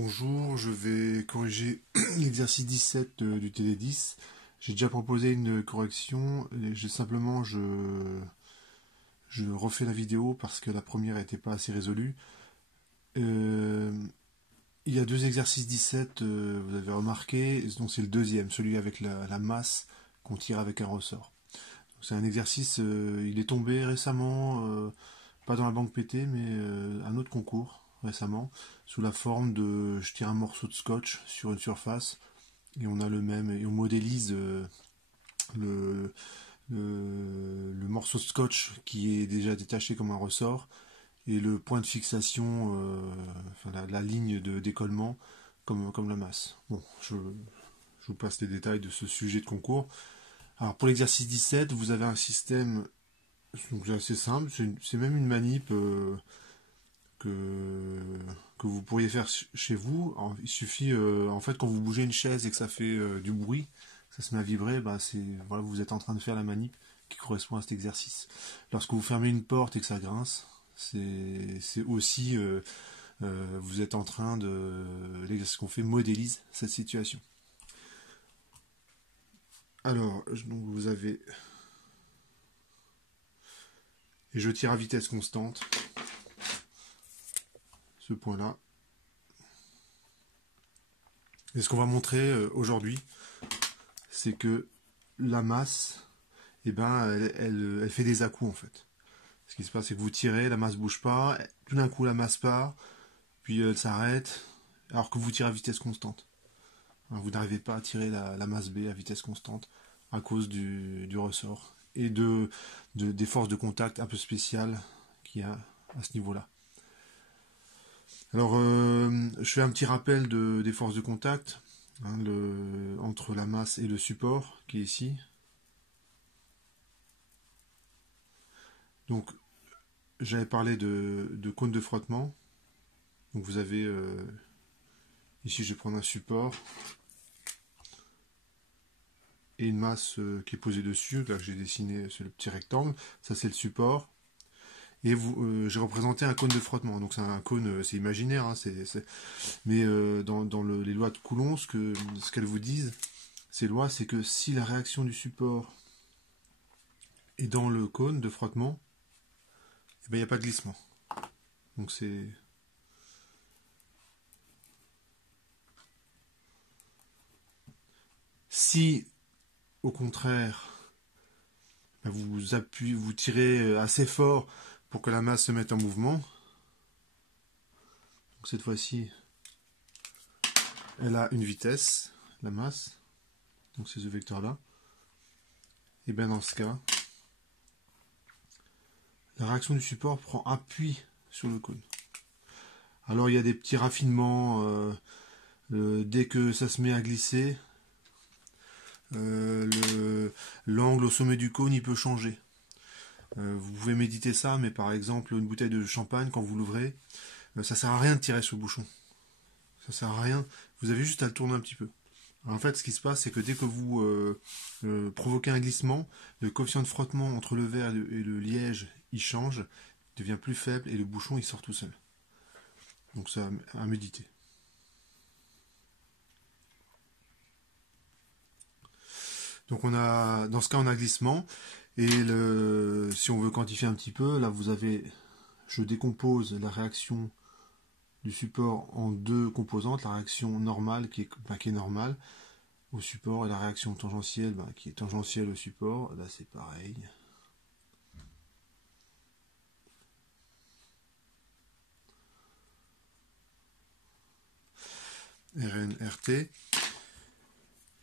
Bonjour, je vais corriger l'exercice 17 du TD10. J'ai déjà proposé une correction, et je refais la vidéo parce que la première n'était pas assez résolue. Euh, il y a deux exercices 17, vous avez remarqué, donc c'est le deuxième, celui avec la masse qu'on tire avec un ressort. C'est un exercice, il est tombé récemment, pas dans la banque PT, mais un autre concours récemment, sous la forme de je tire un morceau de scotch sur une surface et on a le même, et on modélise le, le morceau de scotch qui est déjà détaché comme un ressort et le point de fixation, enfin la ligne de décollement comme la masse. Bon, je vous passe les détails de ce sujet de concours. Alors pour l'exercice 17, vous avez un système donc c'est assez simple, c'est même une manip que, que vous pourriez faire chez vous. Il suffit, en fait, quand vous bougez une chaise et que ça fait du bruit, ça se met à vibrer, bah voilà, vous êtes en train de faire la manip qui correspond à cet exercice. Lorsque vous fermez une porte et que ça grince, c'est aussi, vous êtes en train de, l'exercice qu'on fait modélise cette situation. Alors, donc vous avez, et je tire à vitesse constante, ce point-là. Et ce qu'on va montrer aujourd'hui, c'est que la masse, eh ben, elle fait des à-coups en fait. Ce qui se passe, c'est que vous tirez, la masse bouge pas, tout d'un coup la masse part, puis elle s'arrête, alors que vous tirez à vitesse constante. Vous n'arrivez pas à tirer la masse B à vitesse constante à cause du ressort et des forces de contact un peu spéciales qu'il y a à ce niveau-là. Alors, je fais un petit rappel des forces de contact entre la masse et le support qui est ici. Donc, j'avais parlé de cône de frottement. Donc, vous avez ici, je vais prendre un support et une masse qui est posée dessus. Là, j'ai dessiné sur le petit rectangle. Ça, c'est le support. Et j'ai représenté un cône de frottement. Donc, c'est un cône, c'est imaginaire, hein, mais dans les lois de Coulomb, ce qu'elles vous disent, ces lois, c'est que si la réaction du support est dans le cône de frottement, eh ben, il n'y a pas de glissement. Donc c'est... Si, au contraire, ben, vous tirez assez fort pour que la masse se mette en mouvement, donc cette fois-ci, elle a une vitesse, la masse, donc c'est ce vecteur-là, et bien dans ce cas, la réaction du support prend appui sur le cône. Alors il y a des petits raffinements, dès que ça se met à glisser, l'angle au sommet du cône il peut changer. Vous pouvez méditer ça, mais par exemple une bouteille de champagne, quand vous l'ouvrez, ça sert à rien de tirer sur le bouchon. Ça sert à rien, vous avez juste à le tourner un petit peu. Alors, en fait, ce qui se passe, c'est que dès que vous provoquez un glissement, le coefficient de frottement entre le verre et le liège, il change, il devient plus faible et le bouchon il sort tout seul. Donc ça à méditer. Donc dans ce cas on a glissement et si on veut quantifier un petit peu, là je décompose la réaction du support en deux composantes, la réaction normale qui est normale au support et la réaction tangentielle qui est tangentielle au support. Là c'est pareil. Rn, Rt.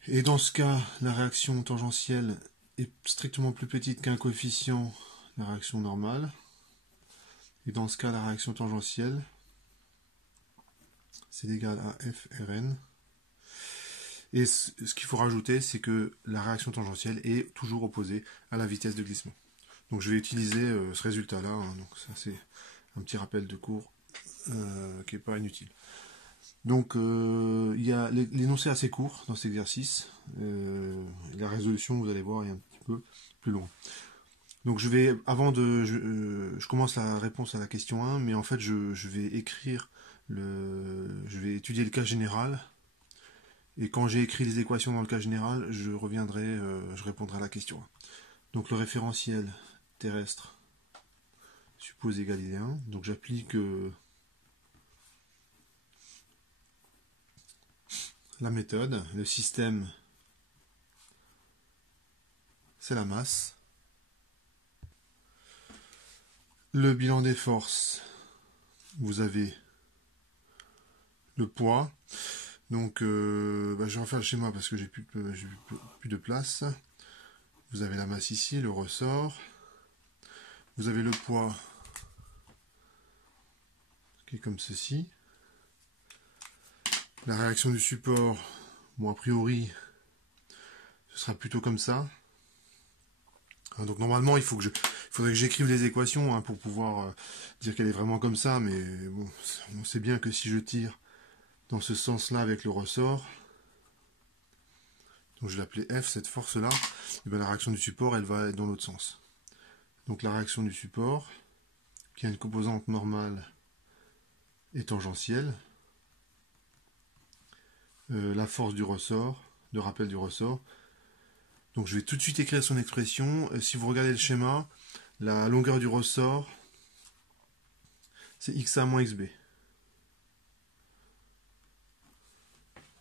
Et dans ce cas, la réaction tangentielle est strictement plus petite qu'un coefficient de la réaction normale. Et dans ce cas, la réaction tangentielle, c'est égal à FRN. Et ce qu'il faut rajouter, c'est que la réaction tangentielle est toujours opposée à la vitesse de glissement. Donc je vais utiliser ce résultat-là. Donc ça, c'est un petit rappel de cours qui n'est pas inutile. Donc il y a l'énoncé assez court dans cet exercice. La résolution, vous allez voir, est un petit peu plus loin. Donc je commence la réponse à la question 1, mais en fait je vais écrire je vais étudier le cas général. Et quand j'ai écrit les équations dans le cas général, je reviendrai, je répondrai à la question. Donc le référentiel terrestre suppose égalité 1. Donc j'applique la méthode. Le système, c'est la masse. Le bilan des forces, vous avez le poids. Donc je vais refaire le schéma parce que j'ai plus de place. Vous avez la masse ici, le ressort. Vous avez le poids qui est comme ceci. La réaction du support, bon a priori, ce sera plutôt comme ça. Donc normalement, il faudrait que j'écrive les équations pour pouvoir dire qu'elle est vraiment comme ça, mais bon, on sait bien que si je tire dans ce sens-là avec le ressort, donc je l'appelais F, cette force-là, et bien la réaction du support, elle va être dans l'autre sens. Donc la réaction du support, qui a une composante normale et tangentielle, la force du ressort, de rappel du ressort. Donc je vais tout de suite écrire son expression. Si vous regardez le schéma, la longueur du ressort, c'est XA moins XB.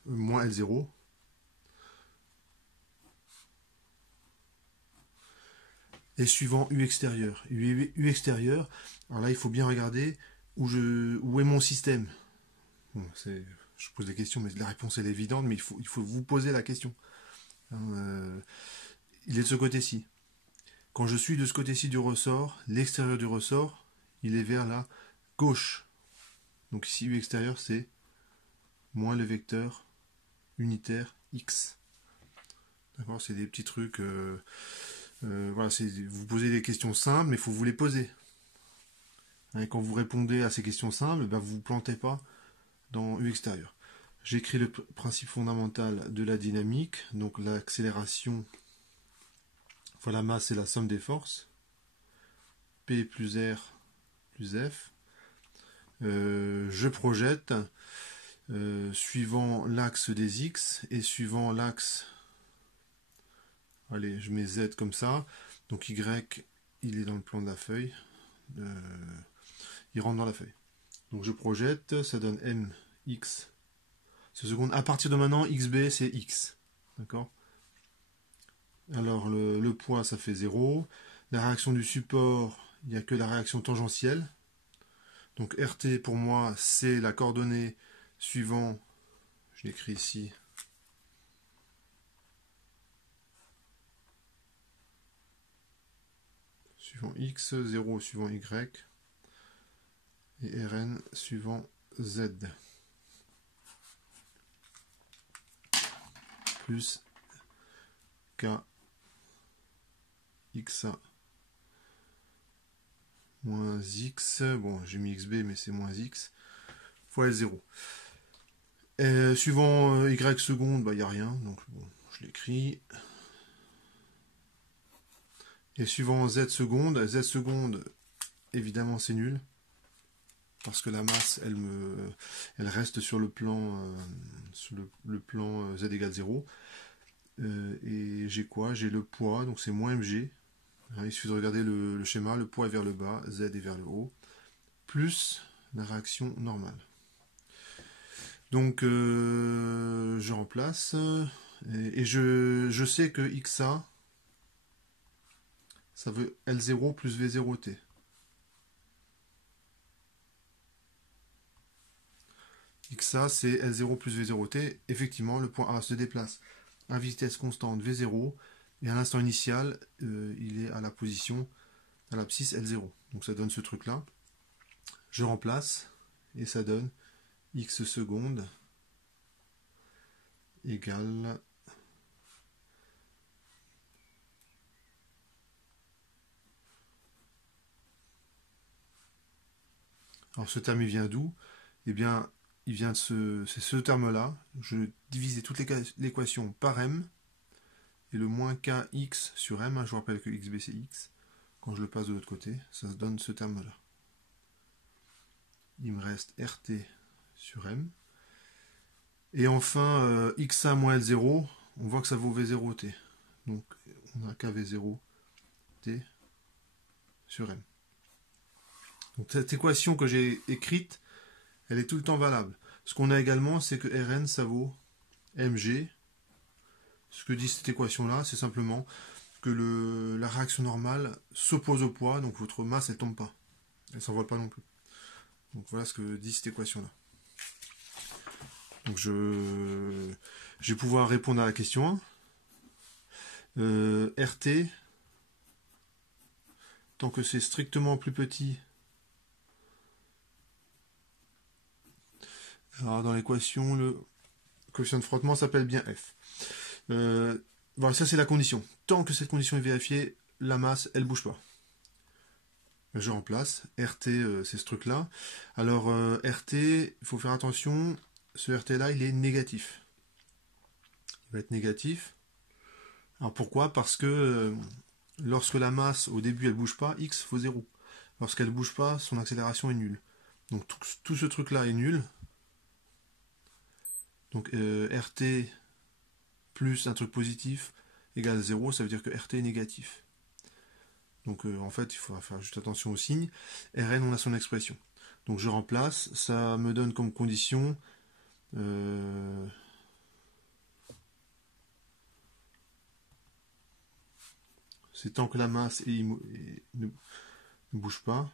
Moins L0. Et suivant U extérieur. U extérieur, alors là il faut bien regarder où est mon système. Bon, je pose des questions, mais la réponse elle est évidente, mais il faut vous poser la question. Il est de ce côté-ci. Quand je suis de ce côté-ci du ressort, l'extérieur du ressort, il est vers la gauche. Donc ici U extérieur c'est moins le vecteur unitaire X. D'accord, c'est des petits trucs. Voilà, vous posez des questions simples, mais il faut vous les poser. Et quand vous répondez à ces questions simples, ben, vous ne vous plantez pas dans U extérieur. J'écris le principe fondamental de la dynamique, donc l'accélération fois la masse c'est la somme des forces, P plus R plus F. Je projette suivant l'axe des X et suivant l'axe, allez je mets Z comme ça, donc Y il est dans le plan de la feuille, il rentre dans la feuille. Donc je projette, ça donne MX secondes. À partir de maintenant, XB c'est X. D'accord. Alors le poids ça fait 0. La réaction du support, il n'y a que la réaction tangentielle. Donc RT pour moi c'est la coordonnée suivant, je l'écris ici, suivant X, 0 suivant Y, et Rn suivant Z. Plus K XA moins X, bon j'ai mis XB mais c'est moins X, fois L0. Suivant Y seconde, il n'y a rien, donc bon, je l'écris. Et suivant Z seconde, évidemment c'est nul, parce que la masse, elle reste sur le plan, Z égale 0. Et j'ai quoi? J'ai le poids, donc c'est moins mg. Il suffit de regarder le schéma, le poids est vers le bas, Z est vers le haut, plus la réaction normale. Donc je remplace, et je sais que XA, ça veut L0 plus V0T. XA c'est L0 plus V0T. Effectivement, le point A se déplace à vitesse constante V0, et à l'instant initial, il est à la position, à l'abscisse L0. Donc ça donne ce truc-là. Je remplace, et ça donne X secondes égale alors ce terme il vient d'où? Eh bien il vient de c'est ce terme là, je divisais toute l'équation par m, et le moins kx sur m, je vous rappelle que xb c'est x, quand je le passe de l'autre côté, ça se donne ce terme là. Il me reste RT sur M. Et enfin, xa moins L0, on voit que ça vaut V0t. Donc on a KV0t sur M. Donc cette équation que j'ai écrite, elle est tout le temps valable. Ce qu'on a également, c'est que Rn, ça vaut mg. Ce que dit cette équation-là, c'est simplement que la réaction normale s'oppose au poids, donc votre masse, elle tombe pas. Elle s'envole pas non plus. Donc voilà ce que dit cette équation-là. Donc je vais pouvoir répondre à la question 1. RT, tant que c'est strictement plus petit. Alors dans l'équation, le coefficient de frottement s'appelle bien F. Voilà, ça c'est la condition. Tant que cette condition est vérifiée, la masse, elle bouge pas. Je remplace. RT, c'est ce truc-là. Alors, RT, il faut faire attention. Ce RT-là, il est négatif. Il va être négatif. Alors pourquoi? Parce que lorsque la masse, au début, elle bouge pas, x vaut 0. Lorsqu'elle bouge pas, son accélération est nulle. Donc tout ce truc-là est nul. Donc RT plus un truc positif égale 0, ça veut dire que RT est négatif. Donc en fait, il faudra faire juste attention au signe. Rn, on a son expression. Donc je remplace, ça me donne comme condition c'est tant que la masse ne bouge pas.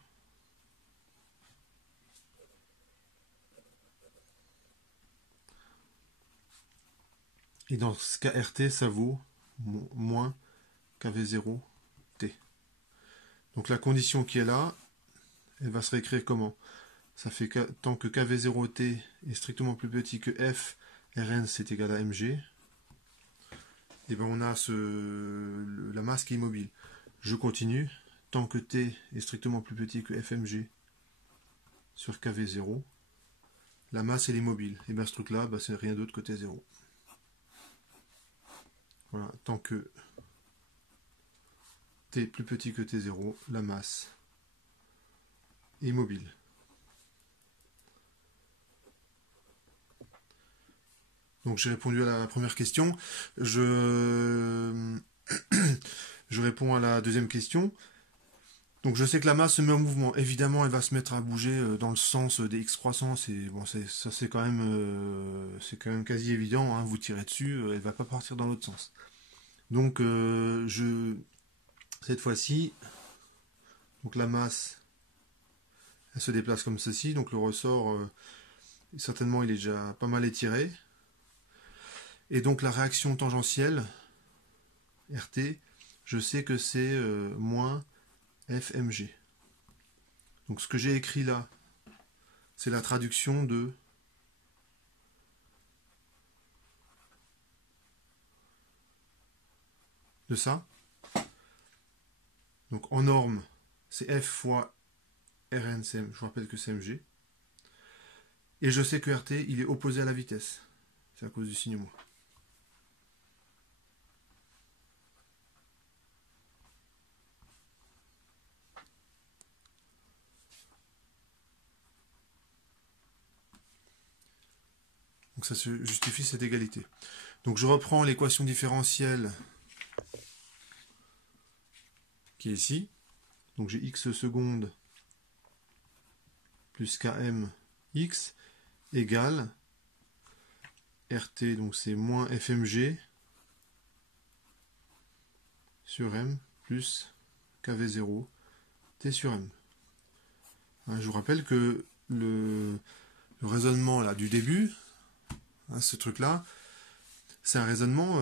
Et dans ce cas RT, ça vaut moins KV0T. Donc la condition qui est là, elle va se réécrire comment? Ça fait que tant que KV0T est strictement plus petit que F, Rn c'est égal à mg. Et bien on a la masse qui est immobile. Je continue. Tant que T est strictement plus petit que Fmg sur KV0, la masse elle est immobile. Et bien ce truc là, c'est rien d'autre que T0. Voilà, tant que T est plus petit que T0, la masse est immobile. Donc j'ai répondu à la première question. Je réponds à la deuxième question. Donc je sais que la masse se met en mouvement. Évidemment, elle va se mettre à bouger dans le sens des x croissants. Bon, ça c'est quand même quasi évident. Hein. Vous tirez dessus, elle va pas partir dans l'autre sens. Donc cette fois-ci, donc la masse, elle se déplace comme ceci. Donc le ressort, certainement, il est déjà pas mal étiré. Et donc la réaction tangentielle, RT, je sais que c'est moins FMG. Donc ce que j'ai écrit là, c'est la traduction de ça. Donc en norme, c'est F fois RNCM, je vous rappelle que c'est MG. Et je sais que RT, il est opposé à la vitesse. C'est à cause du signe moins. Donc ça se justifie cette égalité. Donc je reprends l'équation différentielle qui est ici. Donc j'ai x seconde plus km x égale RT, donc c'est moins FMG sur M plus KV0 T sur M. Je vous rappelle que le raisonnement là du début, ce truc-là, c'est un raisonnement,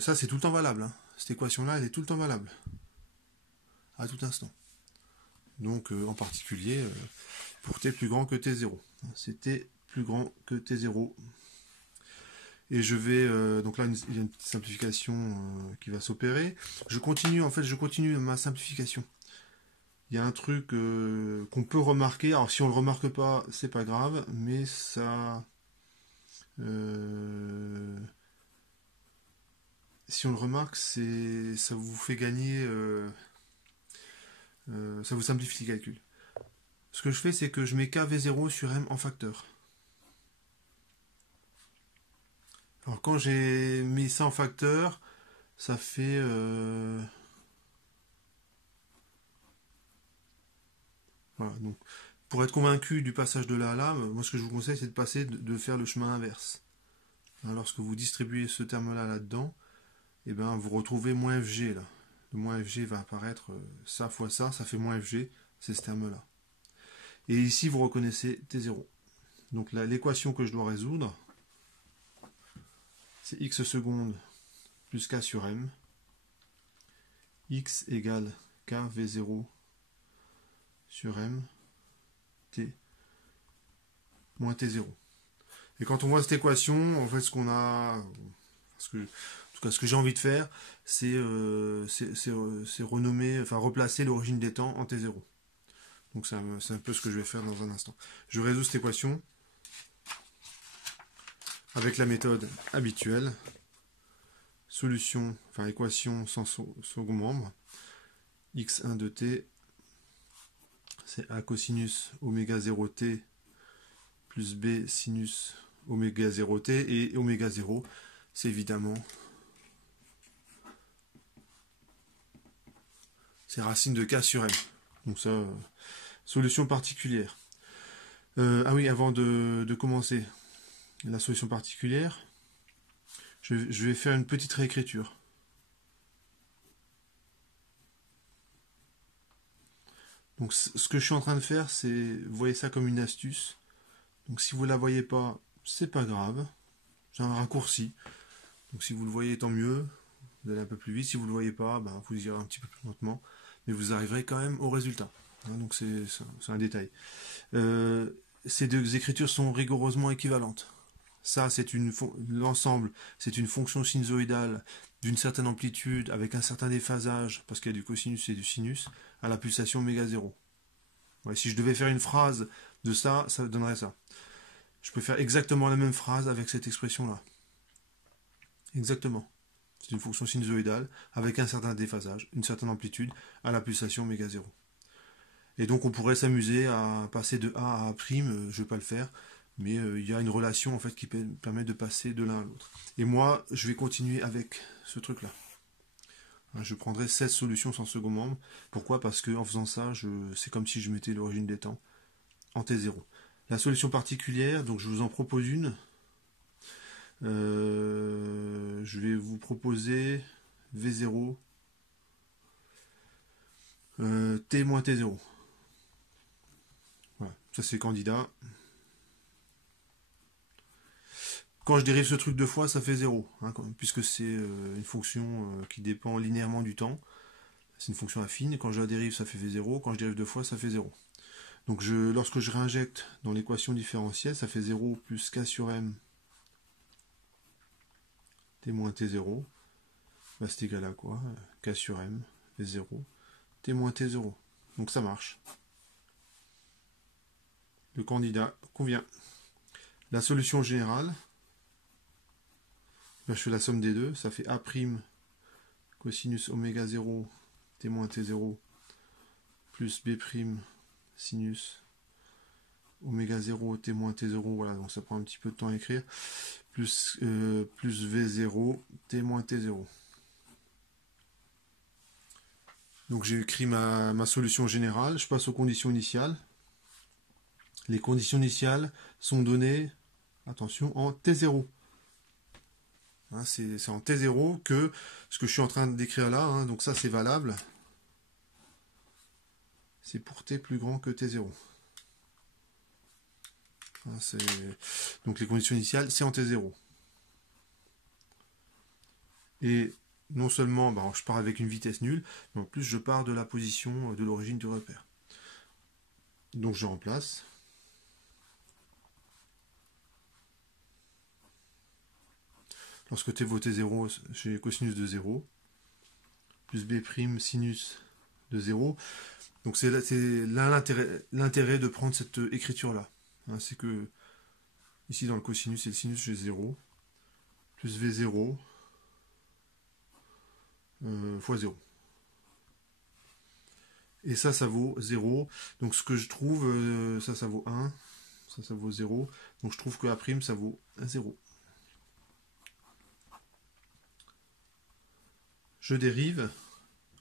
ça c'est tout le temps valable. Hein. Cette équation-là, elle est tout le temps valable. À tout instant. Donc en particulier pour t plus grand que t0. C'était plus grand que t0. Et je vais, donc là il y a une petite simplification qui va s'opérer. Je continue ma simplification. Il y a un truc qu'on peut remarquer. Alors si on le remarque pas, c'est pas grave, mais ça, si on le remarque, ça vous fait gagner, ça vous simplifie le calcul. Ce que je fais, c'est que je mets KV0 sur M en facteur. Alors quand j'ai mis ça en facteur, ça fait... Voilà, donc pour être convaincu du passage de là à là, moi ce que je vous conseille c'est de passer, de faire le chemin inverse. Hein, lorsque vous distribuez ce terme-là là-dedans, et ben vous retrouvez moins FG là. Le moins FG va apparaître ça fois ça fait moins FG, c'est ce terme-là. Et ici vous reconnaissez T0. Donc là, l'équation que je dois résoudre, c'est x secondes plus k sur m, x égale k v0 sur m, t moins t0. Et quand on voit cette équation, en fait, ce qu'on a, en tout cas, ce que j'ai envie de faire, c'est renommer, enfin replacer l'origine des temps en t0. Donc c'est un peu ce que je vais faire dans un instant. Je résous cette équation avec la méthode habituelle. Solution, enfin équation sans second membre. x1 de t, c'est a cosinus oméga 0t plus b sinus oméga 0t, et oméga 0, c'est évidemment c'est racine de k sur m. Donc ça, solution particulière. Ah oui, avant de commencer la solution particulière, je vais faire une petite réécriture. Donc ce que je suis en train de faire, c'est, vous voyez ça comme une astuce. Donc si vous ne la voyez pas, c'est pas grave. J'ai un raccourci. Donc si vous le voyez, tant mieux. Vous allez un peu plus vite. Si vous ne le voyez pas, ben, vous irez un petit peu plus lentement. Mais vous arriverez quand même au résultat. Hein, donc c'est un détail. Ces deux écritures sont rigoureusement équivalentes. Ça, c'est l'ensemble, c'est une fonction sinusoïdale d'une certaine amplitude avec un certain déphasage, parce qu'il y a du cosinus et du sinus, à la pulsation méga 0. Ouais, si je devais faire une phrase de ça, ça donnerait ça. Je peux faire exactement la même phrase avec cette expression-là. Exactement. C'est une fonction sinusoïdale avec un certain déphasage, une certaine amplitude, à la pulsation méga 0. Et donc on pourrait s'amuser à passer de A à A', je ne vais pas le faire, mais il y a une relation en fait qui permet de passer de l'un à l'autre. Et moi, je vais continuer avec ce truc-là. Je prendrai 16 solutions sans second membre. Pourquoi? Parce qu'en faisant ça, c'est comme si je mettais l'origine des temps en T0. La solution particulière, donc je vous en propose une. Je vais vous proposer V0 T moins T0. Voilà, ça c'est candidat. Quand je dérive ce truc deux fois, ça fait 0, hein, puisque c'est une fonction qui dépend linéairement du temps. C'est une fonction affine. Quand je la dérive, ça fait V0. Quand je dérive deux fois, ça fait 0. Donc lorsque je réinjecte dans l'équation différentielle, ça fait 0 plus k sur m t moins t0. Bah, c'est égal à quoi? K sur m, V0, t moins t0. Donc ça marche. Le candidat convient. La solution générale, je fais la somme des deux, ça fait A' cosinus oméga 0 t moins t0 plus B' sinus oméga 0 t moins t0, voilà, donc ça prend un petit peu de temps à écrire, plus V0 t moins t0. Donc j'ai écrit ma solution générale, je passe aux conditions initiales. Les conditions initiales sont données, attention, en T0. Hein, c'est en T0 que ce que je suis en train d'écrire là, hein, donc ça c'est valable, c'est pour T plus grand que T0. Hein, donc les conditions initiales, c'est en T0. Et non seulement je pars avec une vitesse nulle, mais en plus je pars de la position de l'origine du repère. Donc je remplace. Lorsque t vaut t0, j'ai cosinus de 0, plus b' sinus de 0. Donc c'est là l'intérêt de prendre cette écriture-là. Hein, c'est que ici dans le cosinus et le sinus, j'ai 0, plus v0 fois 0. Et ça vaut 0. Donc ce que je trouve, ça vaut 1, ça vaut 0. Donc je trouve que A', ça vaut 0. je dérive,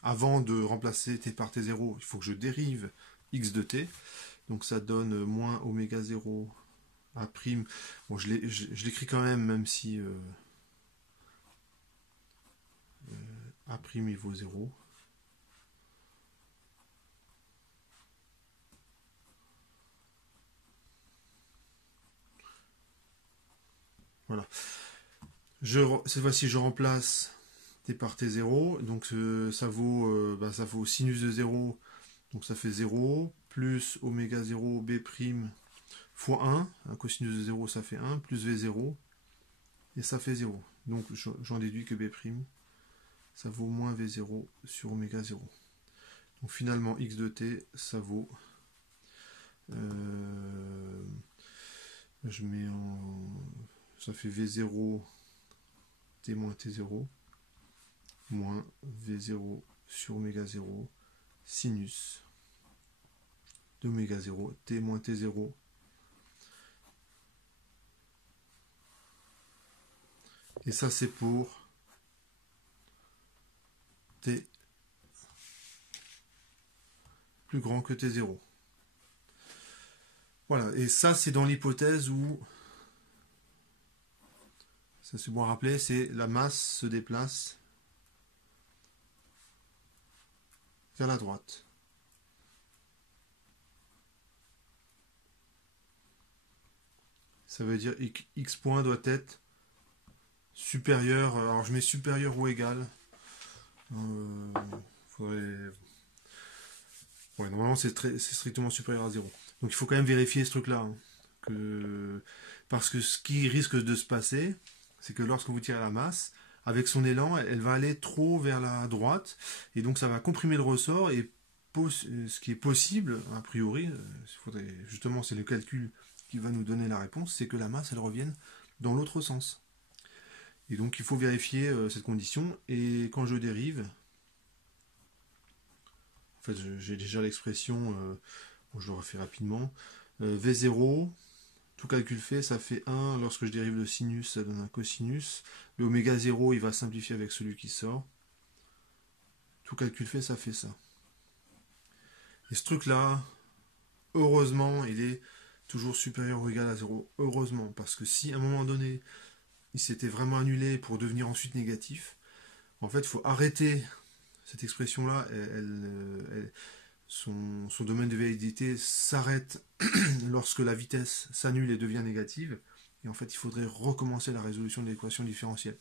avant de remplacer t par t0, il faut que je dérive x de t, donc ça donne moins oméga 0 a prime, bon je l'écris quand même, même si a prime il vaut 0. Voilà. Cette fois-ci je remplace t par t0, donc ça vaut sinus de 0, donc ça fait 0, plus oméga 0 b' fois 1, un cosinus de 0 ça fait 1, plus v0, et ça fait 0. Donc j'en déduis que b', ça vaut moins v0 sur oméga 0. Donc finalement x de t, ça vaut... je mets en... ça fait v0 t moins t0, moins v0 sur oméga 0, sinus d'oméga 0, t moins t0, et ça c'est pour t plus grand que t0. Voilà, et ça c'est dans l'hypothèse où, ça c'est bon à rappeler, c'est la masse se déplace vers la droite. Ça veut dire x point doit être supérieur, alors je mets supérieur ou égal. Ouais, normalement c'est strictement supérieur à 0. Donc il faut quand même vérifier ce truc-là. Parce que ce qui risque de se passer, c'est que lorsque vous tirez la masse, avec son élan, elle va aller trop vers la droite, et donc ça va comprimer le ressort, et ce qui est possible, a priori, justement c'est le calcul qui va nous donner la réponse, c'est que la masse elle revienne dans l'autre sens. Et donc il faut vérifier cette condition, et quand je dérive, en fait j'ai déjà l'expression, bon, je le refais rapidement, V0, tout calcul fait, ça fait 1, lorsque je dérive le sinus, ça donne un cosinus, le oméga 0 il va simplifier avec celui qui sort, tout calcul fait, ça fait ça. Et ce truc là, heureusement, il est toujours supérieur ou égal à 0, heureusement, parce que si à un moment donné, il s'était vraiment annulé pour devenir ensuite négatif, en fait, il faut arrêter cette expression-là, son domaine de validité s'arrête lorsque la vitesse s'annule et devient négative, et en fait, il faudrait recommencer la résolution de l'équation différentielle.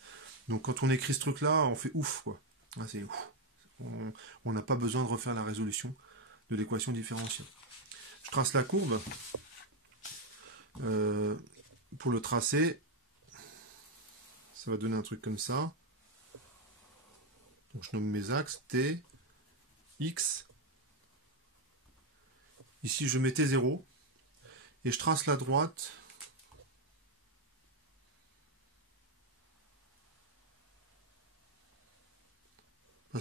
Donc quand on écrit ce truc-là, on fait ouf, quoi. Ah, c'est ouf. On n'a pas besoin de refaire la résolution de l'équation différentielle. Je trace la courbe. Pour le tracer, ça va donner un truc comme ça. Donc je nomme mes axes T, X. Ici je mets T0. Et je trace la droite.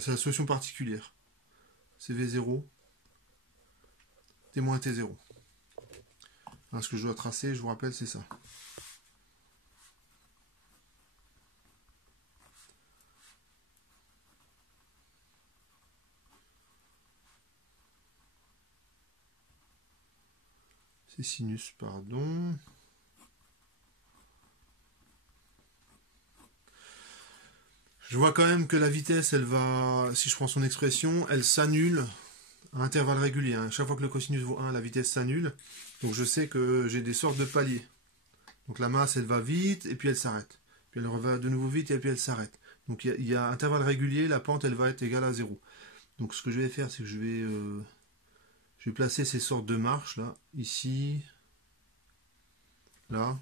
C'est la solution particulière. C'est V0, T moins T0. Alors, ce que je dois tracer, je vous rappelle, c'est ça. C'est sinus, pardon. Je vois quand même que la vitesse, elle va, si je prends son expression, elle s'annule à intervalles réguliers. Chaque fois que le cosinus vaut 1, la vitesse s'annule. Donc je sais que j'ai des sortes de paliers. Donc la masse, elle va vite, et puis elle s'arrête. Puis elle va de nouveau vite, et puis elle s'arrête. Donc il y a intervalle régulier, la pente, elle va être égale à 0. Donc ce que je vais faire, c'est que je vais placer ces sortes de marches, là, ici, là.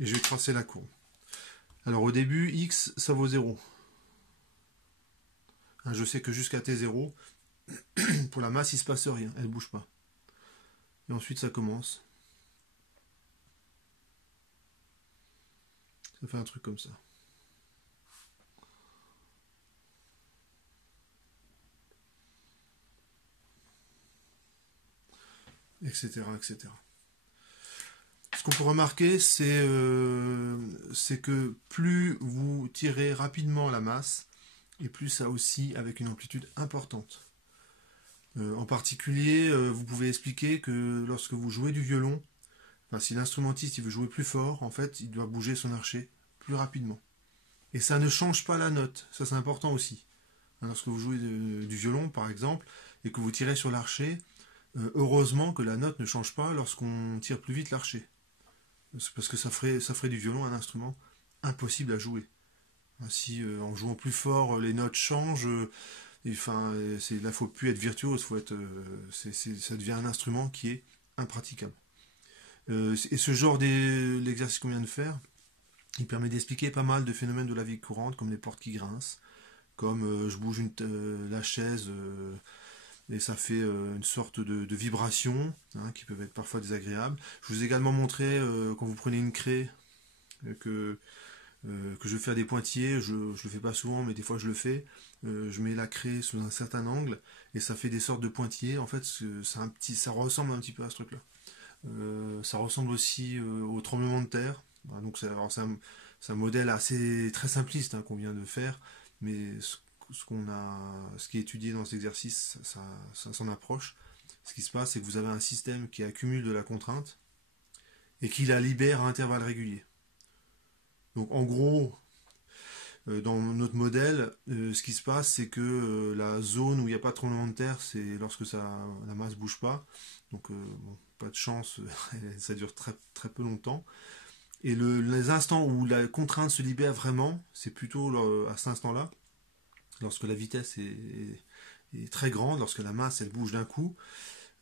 Et je vais tracer la courbe. Alors au début, x, ça vaut 0. Je sais que jusqu'à t0, pour la masse, il ne se passe rien, elle ne bouge pas. Et ensuite, ça commence. Ça fait un truc comme ça. Etc., etc. qu'on peut remarquer, c'est que plus vous tirez rapidement la masse, et plus ça aussi avec une amplitude importante. En particulier, vous pouvez expliquer que lorsque vous jouez du violon, enfin, si l'instrumentiste il veut jouer plus fort, en fait, il doit bouger son archet plus rapidement. Et ça ne change pas la note, ça c'est important aussi. Lorsque vous jouez du violon, par exemple, et que vous tirez sur l'archet, heureusement que la note ne change pas lorsqu'on tire plus vite l'archet. Parce que ça ferait du violon un instrument impossible à jouer. Si en jouant plus fort, les notes changent, enfin, là, il ne faut plus être virtuose, ça devient un instrument qui est impraticable. Et ce genre l'exercice qu'on vient de faire, il permet d'expliquer pas mal de phénomènes de la vie courante, comme les portes qui grincent, comme je bouge la chaise et ça fait une sorte de vibration qui peuvent être parfois désagréables. Je vous ai également montré quand vous prenez une craie que je vais faire des pointillés, je ne le fais pas souvent mais des fois je le fais, je mets la craie sous un certain angle et ça fait des sortes de pointillés. En fait ça ressemble un petit peu à ce truc là. Ça ressemble aussi au tremblement de terre. Donc c'est un modèle assez très simpliste qu'on vient de faire, mais ce qui est étudié dans cet exercice, ça s'en approche. Ce qui se passe, c'est que vous avez un système qui accumule de la contrainte et qui la libère à intervalles réguliers. Donc en gros, dans notre modèle, ce qui se passe, c'est que la zone où il n'y a pas de tremblement de terre, c'est lorsque la masse ne bouge pas. Donc bon, pas de chance, ça dure très, très peu longtemps. Et les instants où la contrainte se libère vraiment, c'est plutôt à cet instant-là, lorsque la vitesse est très grande, lorsque la masse elle bouge d'un coup,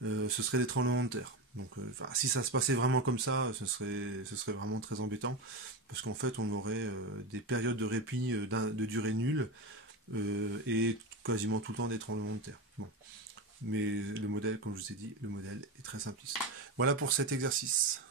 ce serait des tremblements de terre. Donc si ça se passait vraiment comme ça, ce serait vraiment très embêtant, parce qu'en fait on aurait des périodes de répit de durée nulle, et quasiment tout le temps des tremblements de terre. Bon. Mais le modèle, comme je vous ai dit, le modèle est très simpliste. Voilà pour cet exercice.